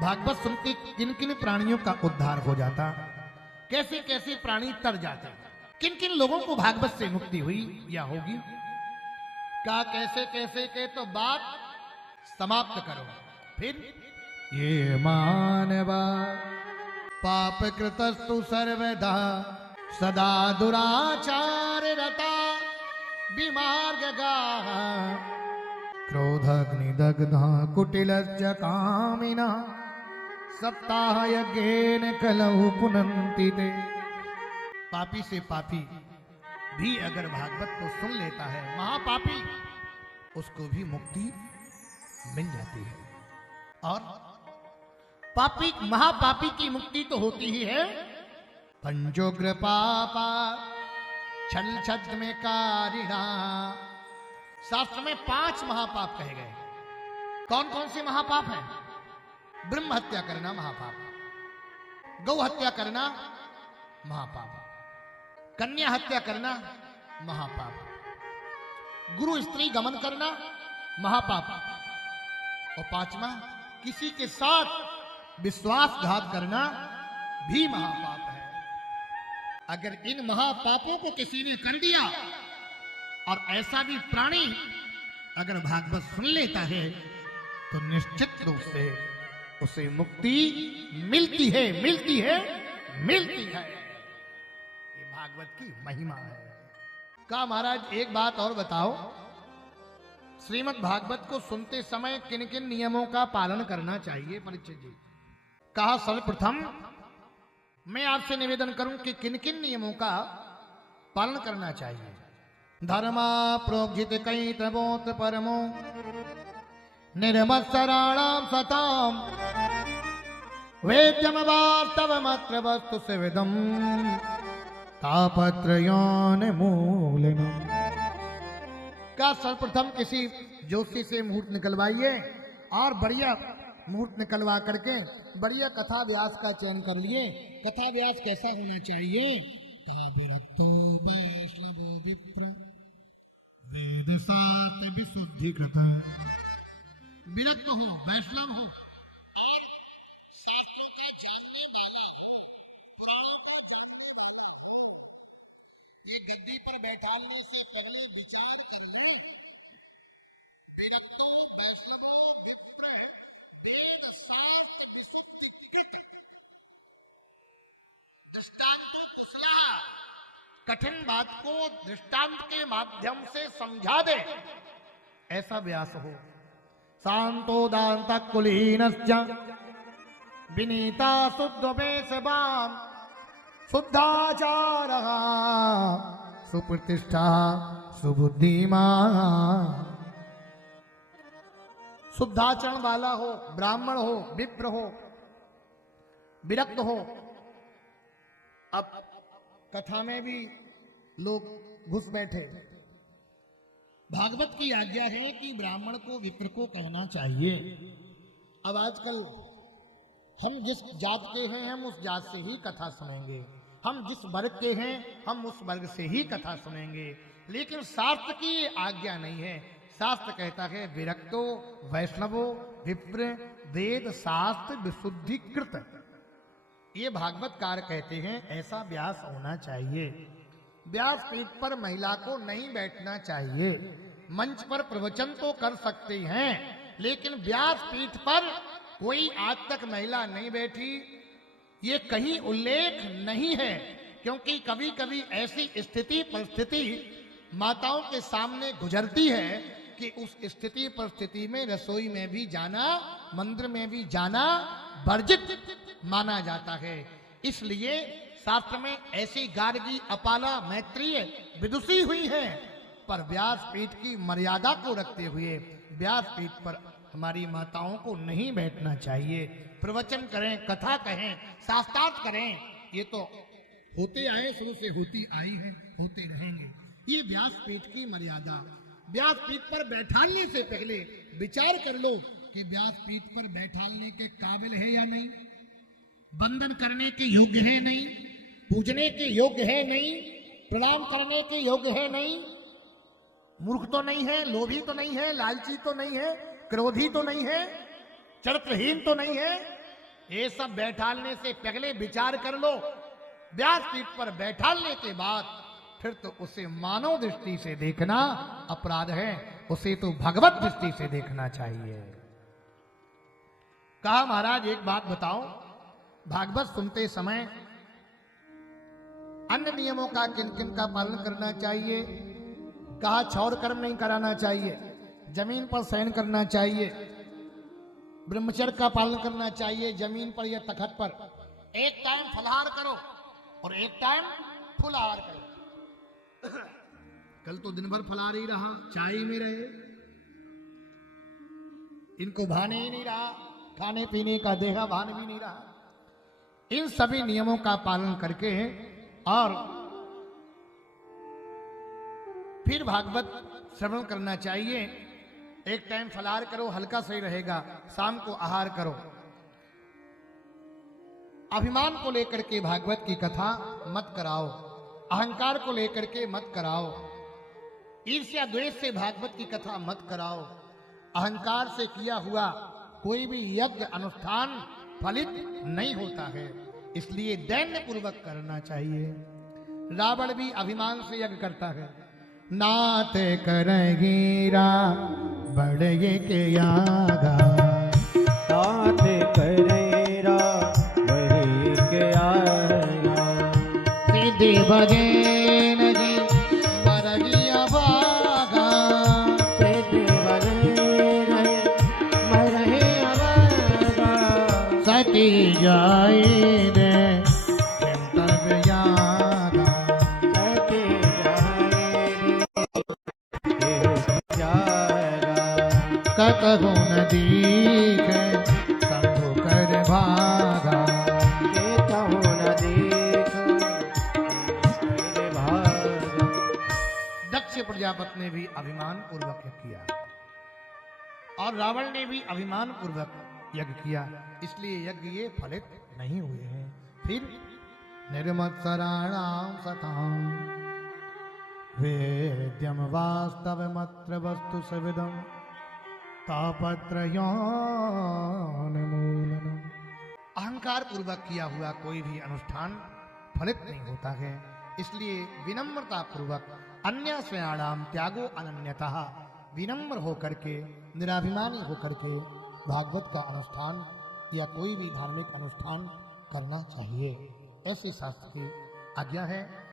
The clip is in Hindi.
भागवत सुनते किन किन प्राणियों का उद्धार हो जाता, कैसे कैसे प्राणी तर जाते, किन किन लोगों को भागवत से मुक्ति हुई या होगी। का कैसे कैसे के तो बात समाप्त करो। फिर ये मानवा पाप कृतस्तु सर्वदा सदा दुराचार रता विमार्गगा क्रोधग्निदग्धा कुटिलस्य कामिना सप्ताह यज्ञेन कलौ पुनन्ति ते। पापी से पापी भी अगर भागवत को सुन लेता है, महापापी, उसको भी मुक्ति मिल जाती है। और पापी महापापी की मुक्ति तो होती ही है। पंचोग्र पापा छल छद्म में कारिणा। शास्त्र में 5 महापाप कहे गए। कौन कौन से महापाप हैं? ब्रह्म हत्या करना महापाप, गौ हत्या करना महापाप, कन्या हत्या करना महापाप, गुरु स्त्री गमन करना महापाप, और 5वां किसी के साथ विश्वासघात करना भी महापाप है। अगर इन महापापों को किसी ने कर दिया, और ऐसा भी प्राणी अगर भागवत सुन लेता है, तो निश्चित रूप से उसे मुक्ति मिलती है, मिलती है, मिलती है। ये भागवत की महिमा है। का महाराज एक बात और बताओ, श्रीमद् भागवत को सुनते समय किन किन नियमों का पालन करना चाहिए? परीक्षित जी कहा, सर्वप्रथम मैं आपसे निवेदन करूं कि किन किन नियमों का पालन करना चाहिए। धर्मा प्रोजित कई तबोत परमो निर्मत्सराणाम सताम वेद्यम वास्तवमत्र वस्तु सेविदम तापत्रयोन मूलनम। का सर्वप्रथम किसी ज्योतिषी से मुहूर्त निकलवाइए, और बढ़िया मुहूर्त निकलवा करके बढ़िया कथा व्यास का चयन कर लिए। कथा व्यास कैसा होना चाहिए? विशुद्धि कथा, विरक्त हो, वैष्णव हो, ये गद्दी पर बैठाने से पहले विचार कर ले। कठिन बात को दृष्टांत के माध्यम से समझा दे, ऐसा व्यास हो। शांतो दांत कुलीनश्च विनीता शुद्धोपेशवान शुद्धाचारः सुप्रतिष्ठा सुबुद्धिमान। शुद्धाचरण वाला हो, ब्राह्मण हो, विप्र हो, विरक्त हो। अब कथा में भी लोग घुस बैठे। भागवत की आज्ञा है कि ब्राह्मण को विप्र को कहना चाहिए। अब आजकल हम जिस जात के हैं, हम उस जात से ही कथा सुनेंगे, हम जिस वर्ग के हैं, हम उस वर्ग से ही कथा सुनेंगे। लेकिन शास्त्र की ये आज्ञा नहीं है। शास्त्र कहता है विरक्तो वैष्णवो विप्र वेद शास्त्र विशुद्धिकृत। ये भागवतकार कहते हैं ऐसा व्यास होना चाहिए। व्यास पीठ पर महिला को नहीं बैठना चाहिए। मंच पर प्रवचन तो कर सकते हैं, लेकिन व्यास पीठ पर कोई आज तक महिला नहीं बैठी, ये कहीं उल्लेख नहीं है। क्योंकि कभी कभी ऐसी स्थिति परिस्थिति माताओं के सामने गुजरती है कि उस स्थिति परिस्थिति में रसोई में भी जाना, मंदिर में भी जाना वर्जित माना जाता है। इसलिए शास्त्र में ऐसी गार्गी, अपाला, मैत्रीय, विदुषी हुई है, पर व्यास पीठ की मर्यादा को रखते हुए व्यास पीठ पर हमारी माताओं को नहीं बैठना चाहिए। प्रवचन करें, कथा कहें, शास्त्रार्थ करें, ये तो होते आए, शुरू से होती आई है, होते रहेंगे। ये व्यास पीठ की मर्यादा। व्यास पीठ पर बैठाने से पहले विचार कर लो कि व्यास पीठ पर बैठाने के काबिल है या नहीं, बंधन करने के योग्य है नहीं, पूजने के योग्य है नहीं, प्रणाम करने के योग्य है नहीं, मूर्ख तो नहीं है, लोभी तो नहीं है, लालची तो नहीं है, क्रोधी तो नहीं है, चरित्रहीन तो नहीं है, ये सब बैठालने से पहले विचार कर लो। व्यासपीठ पर बैठालने के बाद फिर तो उसे मानव दृष्टि से देखना अपराध है, उसे तो भगवत दृष्टि से देखना चाहिए। कहा महाराज एक बात बताओ, भागवत सुनते समय अन्य नियमों का किन किन का पालन करना चाहिए? कहा छौर कर्म नहीं कराना चाहिए, जमीन पर शयन करना चाहिए, ब्रह्मचर्य का पालन करना चाहिए, जमीन पर या तखत पर एक टाइम फलाहार करो और एक टाइम फुलाहार करो। कल तो दिन भर फलाहार ही रहा, चाय में रहे, इनको भाने ही नहीं रहा, खाने पीने का देहा भान भी नहीं रहा। इन सभी नियमों का पालन करके और फिर भागवत श्रवण करना चाहिए। एक टाइम फलाहार करो, हल्का सही रहेगा, शाम को आहार करो। अभिमान को लेकर के भागवत की कथा मत कराओ, अहंकार को लेकर के मत कराओ, ईर्ष्या द्वेष से भागवत की कथा मत कराओ। अहंकार से किया हुआ कोई भी यज्ञ अनुष्ठान फलित नहीं होता है, इसलिए दैन्य पूर्वक करना चाहिए। रावण भी अभिमान से यज्ञ करता है। नाथ करेगीरा बड़े के आगा, नाथ करेरा बड़े के आगा, सीधे भजन जी मरगिया भागा, सीधे भजन मरहे भागा, सती जाए दे कतहु न दीखे संभु कर भागा, कतहु न दीखे भागा। दक्ष प्रजापति ने भी अभिमान पूर्वक यज्ञ किया और रावण ने भी अभिमान पूर्वक यज्ञ किया, इसलिए यज्ञ ये फलित नहीं हुए हैं। फिर निर्मत्सराणाम सताम वेद्यम वास्तवमत्र वस्तु सविदम तापत्रयोन्मूलनम्। अहंकार पूर्वक किया हुआ कोई भी अनुष्ठान फलित नहीं होता है, इसलिए विनम्रता पूर्वक अन्य स्वयाणाम त्यागो अनन्यतः, विनम्र होकर के निराभिमानी होकर के भागवत का अनुष्ठान या कोई भी धार्मिक अनुष्ठान करना चाहिए, ऐसी शास्त्र की आज्ञा है।